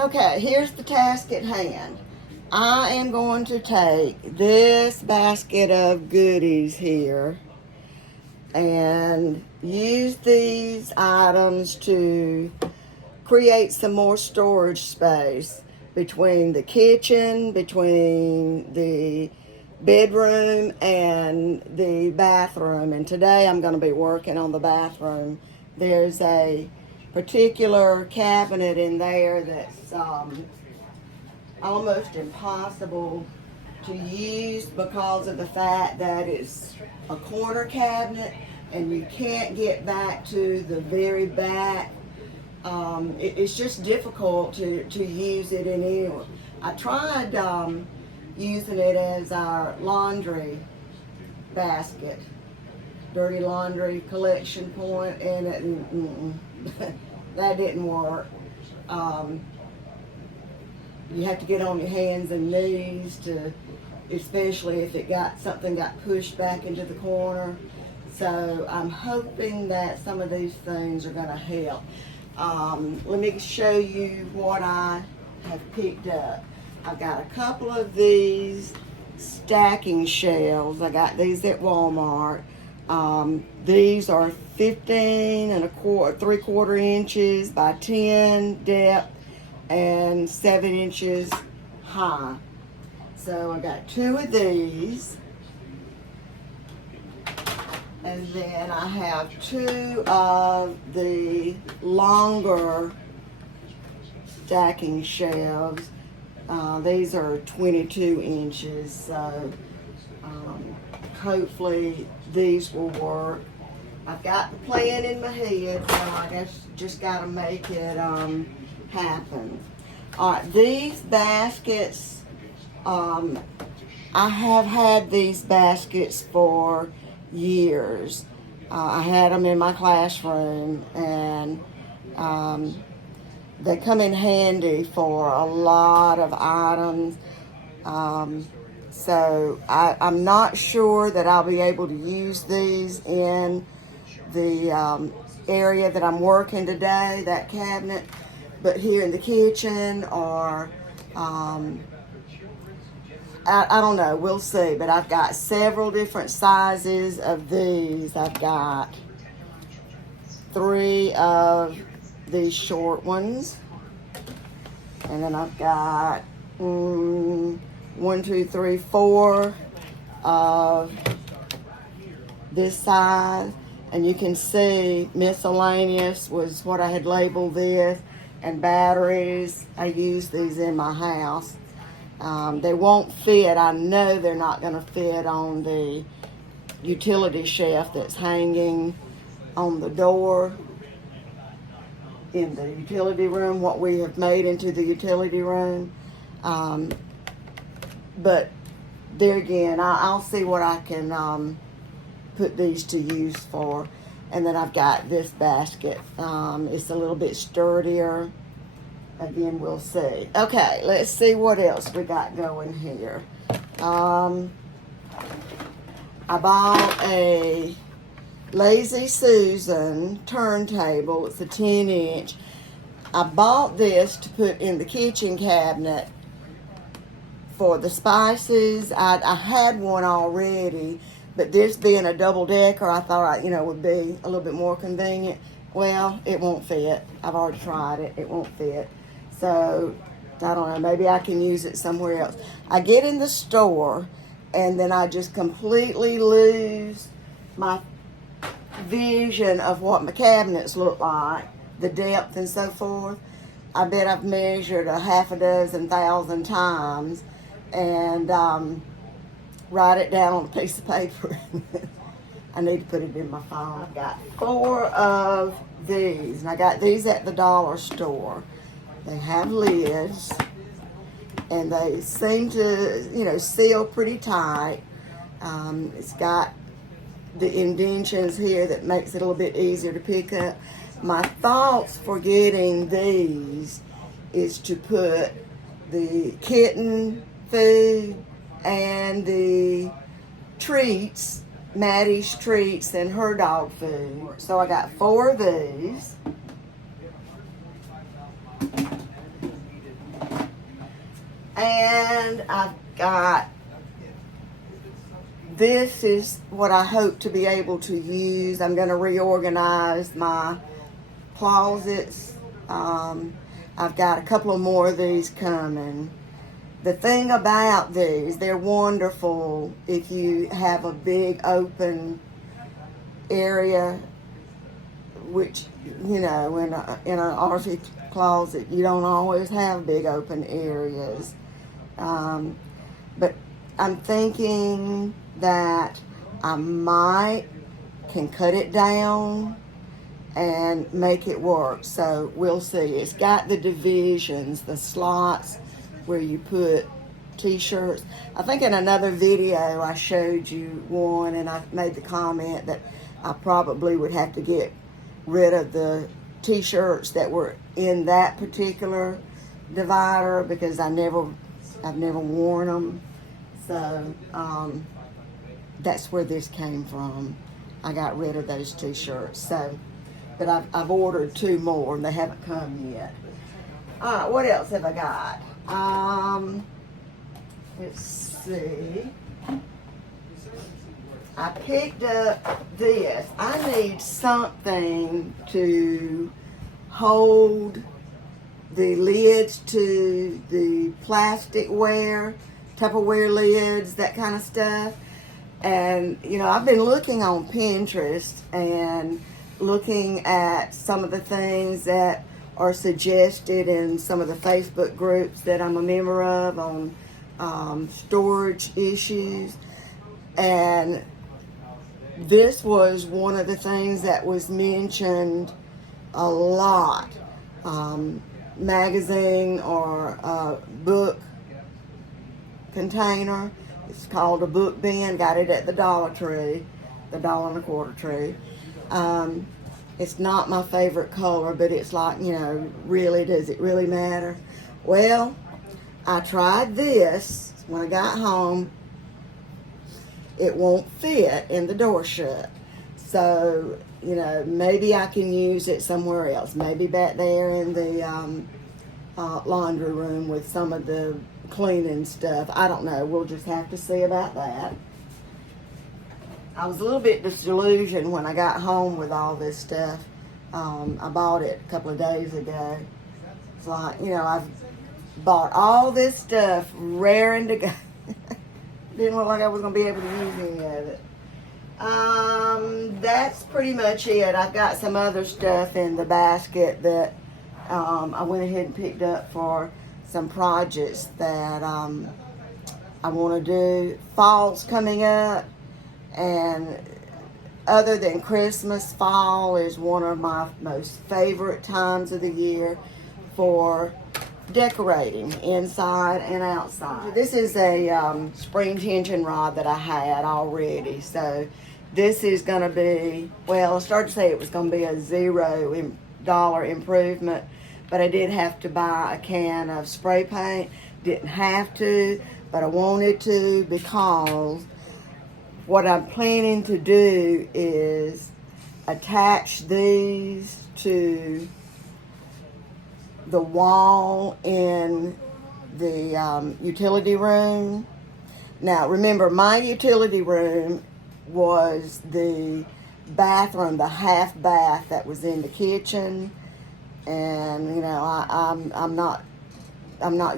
Okay, here's the task at hand. I am going to take this basket of goodies here and use these items to create some more storage space between the kitchen, between the bedroom, and the bathroom. And today I'm going to be working on the bathroom. There's a particular cabinet in there that's almost impossible to use because of the fact that it's a corner cabinet and you can't get back to the very back. It's just difficult to use it in any. I tried using it as our laundry basket, dirty laundry collection point, and that didn't work. You have to get on your hands and knees to, especially if something got pushed back into the corner. So I'm hoping that some of these things are going to help. Let me show you what I have picked up. I've got a couple of these stacking shelves. I got these at Walmart. These are 15 and 3/4 inches by 10 depth and 7 inches high. So I got 2 of these. And then I have 2 of the longer stacking shelves. These are 22 inches, so hopefully these will work. I've got the plan in my head, so I guess just got to make it happen. All right, these baskets, I have had these baskets for years. I had them in my classroom, and they come in handy for a lot of items. So I'm not sure that I'll be able to use these in the area that I'm working today, that cabinet, but here in the kitchen or I don't know, we'll see. But I've got several different sizes of these. I've got 3 of these short ones, and then I've got 1, 2, 3, 4 of this size. And you can see miscellaneous was what I had labeled this, and batteries. I use these in my house. They won't fit. I know they're not going to fit on the utility shelf that's hanging on the door in the utility room, what we have made into the utility room. But there again, I'll see what I can put these to use for. And then I've got this basket. It's a little bit sturdier. Again, we'll see. Okay, let's see what else we got going here. I bought a Lazy Susan turntable. It's a 10-inch. I bought this to put in the kitchen cabinet for the spices. I had one already, but this being a double-decker, I thought would be a little bit more convenient. Well, it won't fit. I've already tried it. It won't fit. So, I don't know, maybe I can use it somewhere else. I get in the store, and then I just completely lose my vision of what my cabinets look like, the depth and so forth. I bet I've measured 6,000 times and write it down on a piece of paper. I need to put it in my phone. I've got 4 of these, and I got these at the dollar store. They have lids, and they seem to, seal pretty tight. It's got the indentions here that makes it a little bit easier to pick up. My thoughts for getting these is to put the kitten food and the treats, Maddie's treats, and her dog food. So I got 4 of these. And I've got, this is what I hope to be able to use. I'm going to reorganize my closets. I've got a couple of more of these coming. The thing about these, they're wonderful if you have a big open area, which, you know, in an RV closet, you don't always have big open areas. But I'm thinking that I might can cut it down and make it work. So we'll see. It's got the divisions, the slots where you put t-shirts. I think in another video I showed you one, and I made the comment that I probably would have to get rid of the t-shirts that were in that particular divider because I've never worn them. So that's where this came from. I got rid of those t-shirts. So, but I've ordered 2 more and they haven't come yet. All right, what else have I got? Let's see. I picked up this. I need something to hold the lids to the plasticware, Tupperware lids, that kind of stuff. And, you know, I've been looking on Pinterest and looking at some of the things that are suggested in some of the Facebook groups that I'm a member of on storage issues. And this was one of the things that was mentioned a lot. Magazine or book container. It's called a book bin. Got it at the Dollar Tree, the $1.25 tree. It's not my favorite color, but it's like, you know, really, does it really matter? Well, I tried this when I got home. It won't fit in the door shut. So, you know, maybe I can use it somewhere else. Maybe back there in the laundry room with some of the cleaning stuff. I don't know. We'll just have to see about that. I was a little bit disillusioned when I got home with all this stuff. I bought it a couple of days ago. It's like, you know, I've bought all this stuff raring to go. Didn't look like I was going to be able to use any of it. That's pretty much it. I've got some other stuff in the basket that I went ahead and picked up for some projects that I want to do. Fall's coming up, and other than Christmas, fall is one of my most favorite times of the year for decorating inside and outside. This is a spring tension rod that I had already, so this is going to be, well, I started to say it was going to be a $0 improvement, but I did have to buy a can of spray paint. Didn't have to, but I wanted to, because what I'm planning to do is attach these to the wall in the utility room. Now remember, my utility room was the bathroom, the half bath that was in the kitchen, and you know, I'm not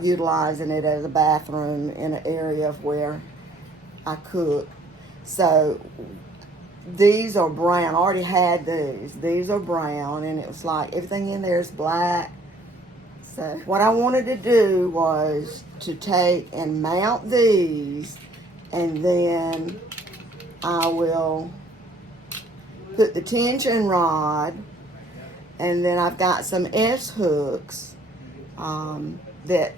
utilizing it as a bathroom in an area of where I cook. So these are brown. I already had these. These are brown, and it was like everything in there is black. So what I wanted to do was to take and mount these, and then I will put the tension rod, and then I've got some S hooks that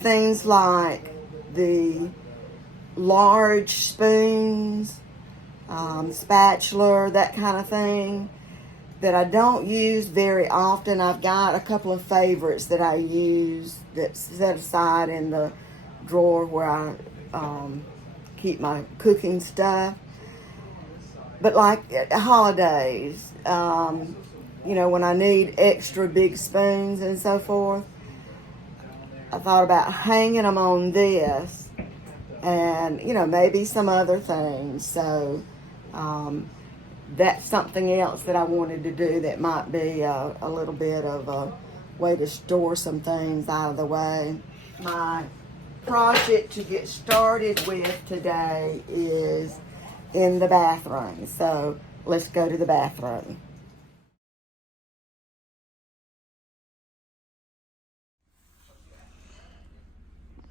things like the large spoons, spatula, that kind of thing, that I don't use very often. I've got a couple of favorites that I use that's set aside in the drawer where I keep my cooking stuff. But like at holidays, you know, when I need extra big spoons and so forth, I thought about hanging them on this and, you know, maybe some other things. So that's something else that I wanted to do that might be a little bit of a way to store some things out of the way. My project to get started with today is in the bathroom. So let's go to the bathroom.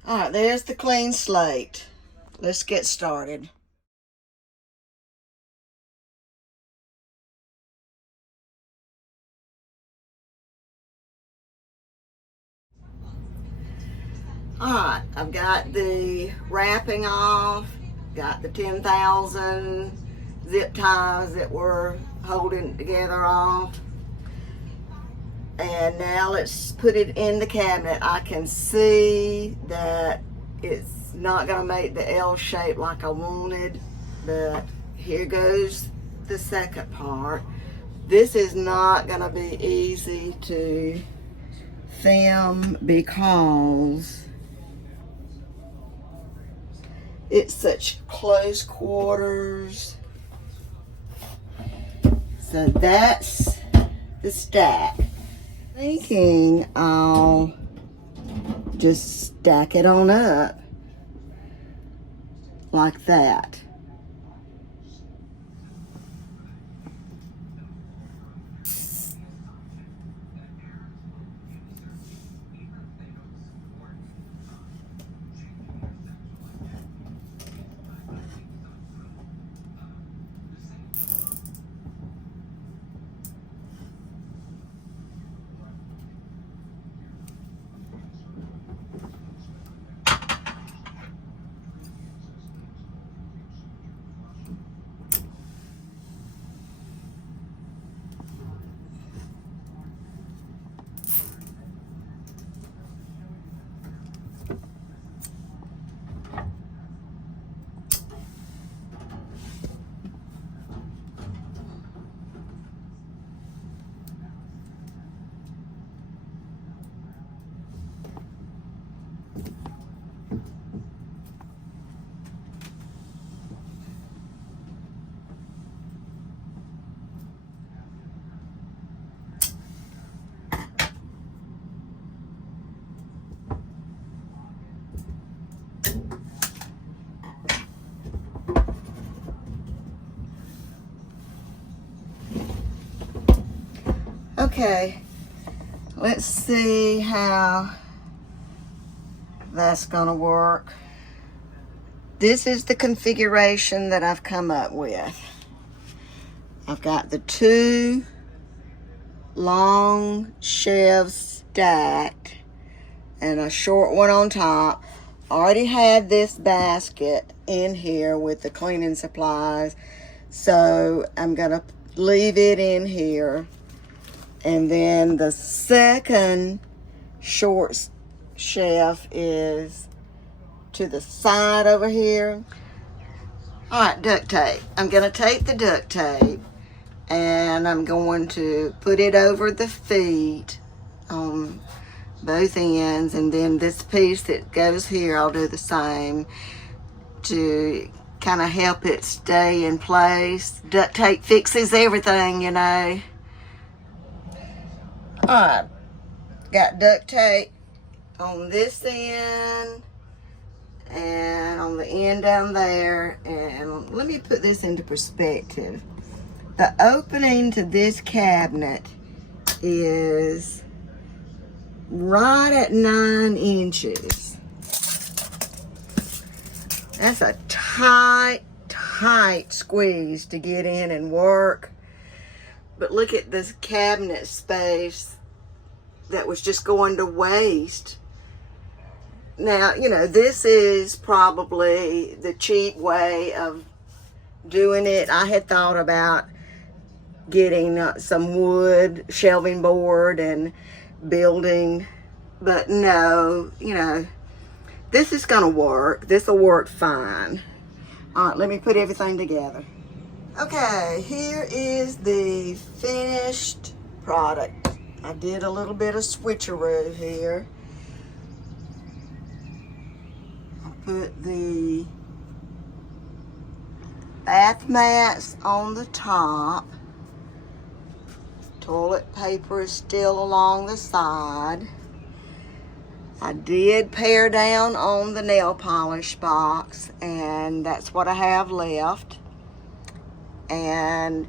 All right, there's the clean slate. Let's get started. All right, I've got the wrapping off, got the 10,000 zip ties that were holding together off. And now let's put it in the cabinet. I can see that it's not gonna make the L shape like I wanted, but here goes the second part. This is not gonna be easy to film because it's such close quarters. So that's the stack. Thinking I'll just stack it on up like that. Okay, let's see how that's gonna work. This is the configuration that I've come up with. I've got the two long shelves stacked and a short one on top. Already had this basket in here with the cleaning supplies, so I'm gonna leave it in here. And then the second short shelf is to the side over here. All right, duct tape. I'm gonna take the duct tape and I'm going to put it over the feet on both ends, and then this piece that goes here, I'll do the same to kind of help it stay in place. Duct tape fixes everything, you know. Alright, got duct tape on this end and on the end down there, and let me put this into perspective. The opening to this cabinet is right at 9 inches. That's a tight squeeze to get in and work. But look at this cabinet space that was just going to waste. Now, you know, this is probably the cheap way of doing it. I had thought about getting some wood shelving board and building, but no, you know, this is gonna work. This will work fine. All right, let me put everything together. Okay, here is the finished product. I did a little bit of switcheroo here. put the bath mats on the top. Toilet paper is still along the side. I did pare down on the nail polish box, and that's what I have left. And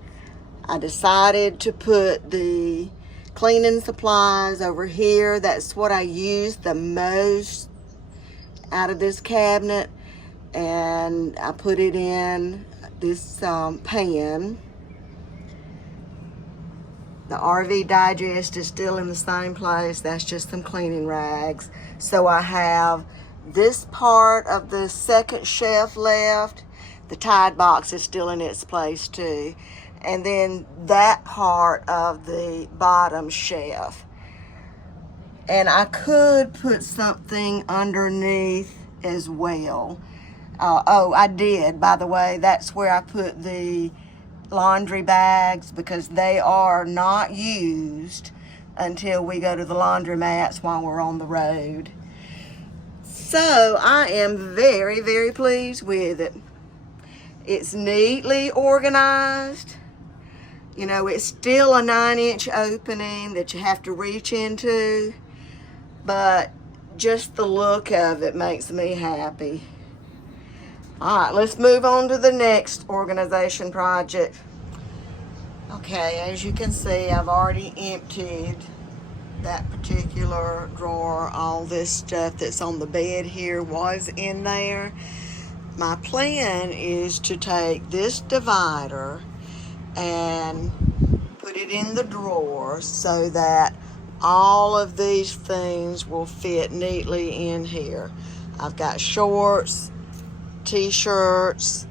I decided to put the cleaning supplies over here. That's what I use the most out of this cabinet. And I put it in this pan. The RV Digest is still in the same place. That's just some cleaning rags. So I have this part of the second shelf left. The Tide box is still in its place too. And then that part of the bottom shelf. And I could put something underneath as well. Oh, I did, by the way. That's where I put the laundry bags, because they are not used until we go to the laundromats while we're on the road. So I am very, very pleased with it. It's neatly organized. You know, it's still a 9-inch opening that you have to reach into, but just the look of it makes me happy. All right, let's move on to the next organization project. Okay, as you can see, I've already emptied that particular drawer. All this stuff that's on the bed here was in there. My plan is to take this divider and put it in the drawer so that all of these things will fit neatly in here. I've got shorts, t-shirts,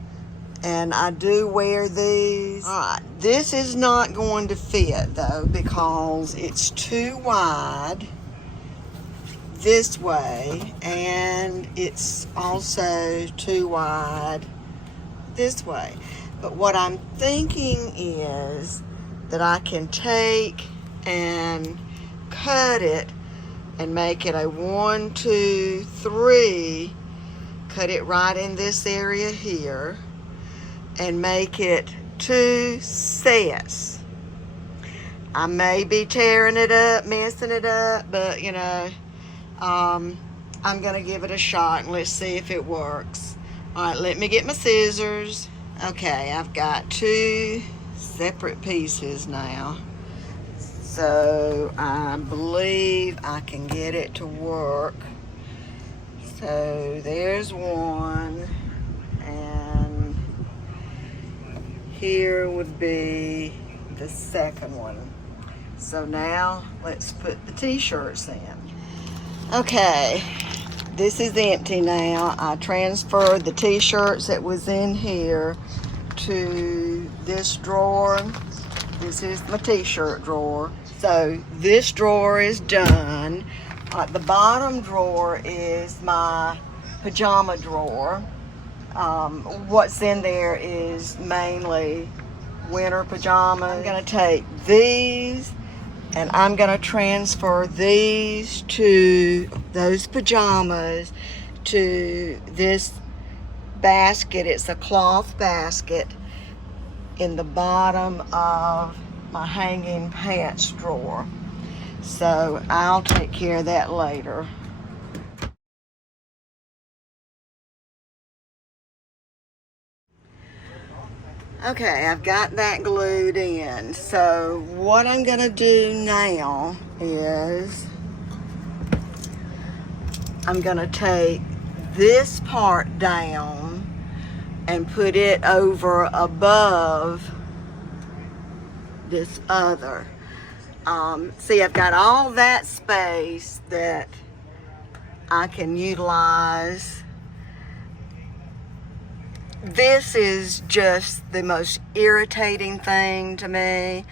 and I do wear these. All right, this is not going to fit though, because it's too wide this way, and it's also too wide this way. But what I'm thinking is that I can take and cut it and make it a 1, 2, 3, cut it right in this area here, and make it 2 sets. I may be tearing it up, messing it up, but you know, I'm gonna give it a shot and let's see if it works. All right, let me get my scissors. Okay, I've got 2 separate pieces now. So I believe I can get it to work. So there's one, and here would be the second one. So now let's put the t-shirts in. Okay, this is empty now. I transferred the t-shirts that was in here to this drawer. This is my t-shirt drawer. So this drawer is done. The bottom drawer is my pajama drawer. What's in there is mainly winter pajamas. I'm gonna take these and I'm gonna transfer these to those pajamas to this basket. It's a cloth basket in the bottom of my hanging pants drawer. So I'll take care of that later. Okay, I've got that glued in. So what I'm gonna do now is I'm gonna take this part down and put it over above this other. See, I've got all that space that I can utilize. This is just the most irritating thing to me.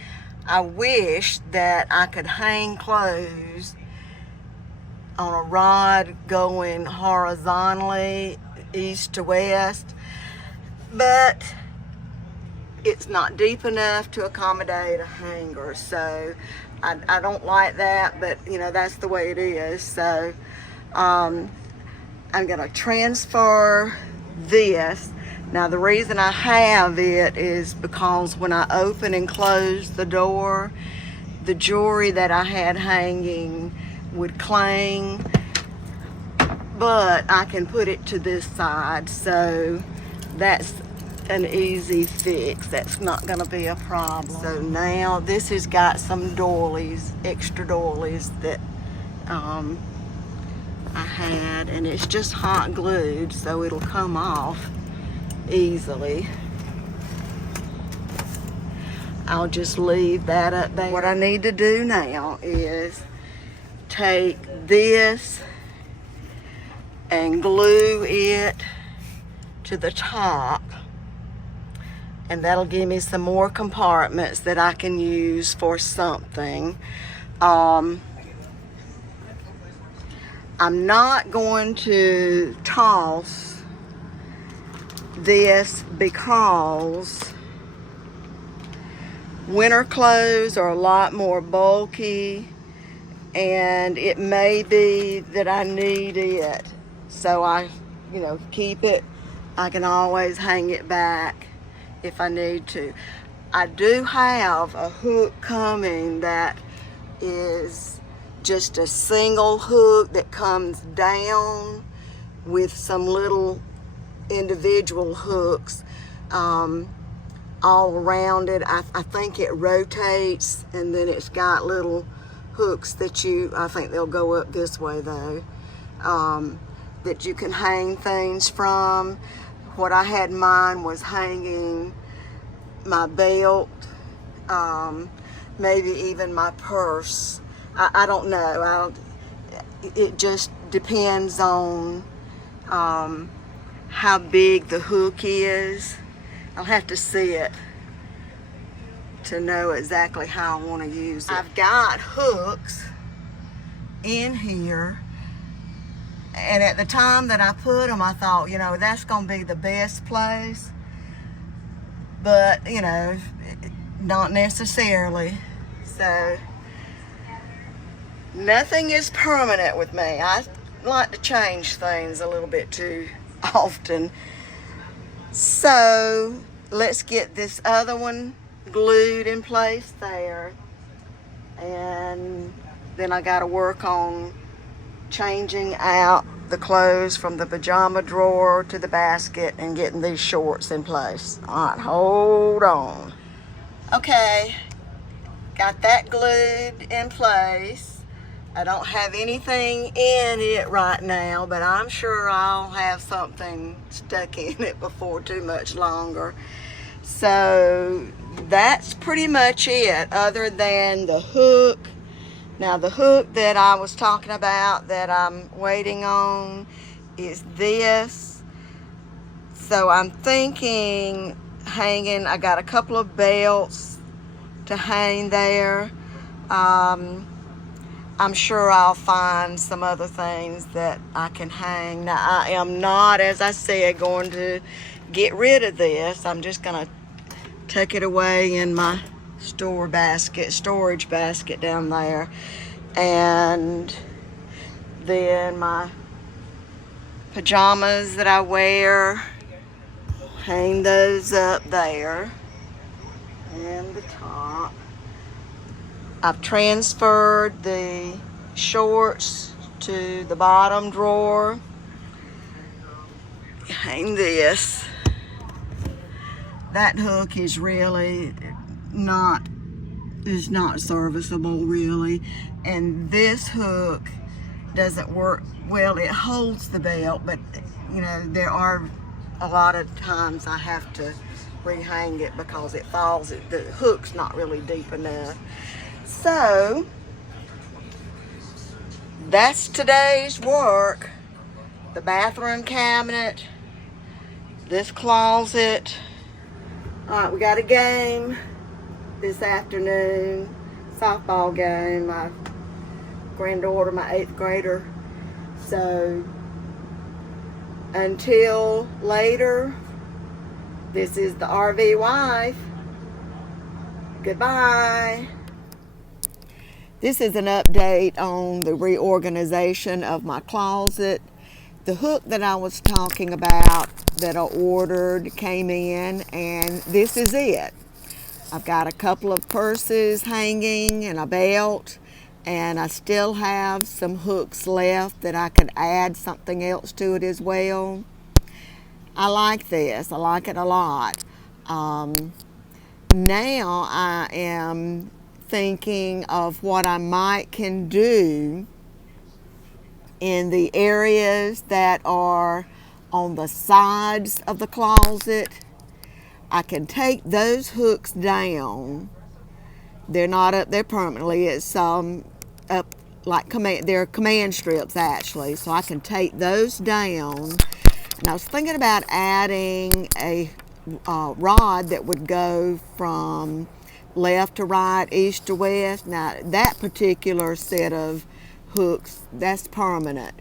I wish that I could hang clothes on a rod going horizontally east to west, but it's not deep enough to accommodate a hanger. So I don't like that, but you know, that's the way it is. So I I'm gonna transfer this. Now the reason I have it is because when I open and close the door, the jewelry that I had hanging would clang, but I can put it to this side, so that's an easy fix. That's not gonna be a problem. So now this has got some doilies, extra doilies that I had, and it's just hot glued, so it'll come off easily. I'll just leave that up there. What I need to do now is take this and glue it to the top, and that'll give me some more compartments that I can use for something. I'm not going to toss this because winter clothes are a lot more bulky, and it may be that I need it. So I, keep it. I can always hang it back if I need to. I do have a hook coming that is just a single hook that comes down with some little individual hooks all around it. I think it rotates, and then it's got little hooks that I think they'll go up this way though, that you can hang things from. What I had in mind was hanging my belt, maybe even my purse. I don't know. It just depends on how big the hook is. I'll have to see it to know exactly how I want to use it. I've got hooks in here, and at the time that I put them, I thought, that's going to be the best place. But, not necessarily. So nothing is permanent with me. I like to change things a little bit too often. So let's get this other one glued in place there. And then I got to work on changing out the clothes from the pajama drawer to the basket and getting these shorts in place. All right, hold on. Okay, got that glued in place. I don't have anything in it right now, but I'm sure I'll have something stuck in it before too much longer. So that's pretty much it, other than the hook. Now the hook that I was talking about that I'm waiting on is this. So I'm thinking hanging, I got a couple of belts to hang there. I'm sure I'll find some other things that I can hang. Now, I am not, as I said, going to get rid of this. I'm just going to tuck it away in my storage basket down there. And then my pajamas that I wear, hang those up there. And the top. I've transferred the shorts to the bottom drawer. Hang this. That hook is really not serviceable really. And this hook doesn't work well. It holds the belt, but there are a lot of times I have to rehang it because it falls. The hook's not really deep enough. So that's today's work. The bathroom cabinet, this closet. All right, we got a game this afternoon, softball game. My granddaughter, my 8th grader. So until later, this is the RV wife. Goodbye. This is an update on the reorganization of my closet. The hook that I was talking about that I ordered came in, and this is it. I've got a couple of purses hanging and a belt, and I still have some hooks left that I could add something else to it as well. I like this. I like it a lot. Now I am thinking of what I might can do in the areas that are on the sides of the closet. I can take those hooks down. They're not up there permanently. It's up like they're command strips actually. So I can take those down. And I was thinking about adding a rod that would go from left to right, east to west. Now that particular set of hooks, that's permanent.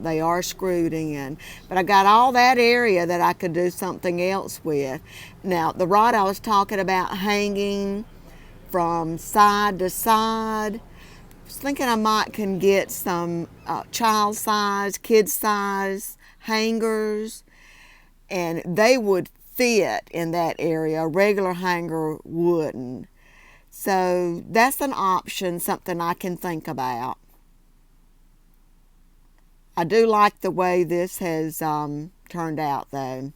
They are screwed in. But I got all that area that I could do something else with. Now the rod I was talking about hanging from side to side, I was thinking I might can get some child size, kid size hangers, and they would fit in that area. A regular hanger wouldn't. So that's an option, something I can think about. I do like the way this has turned out though.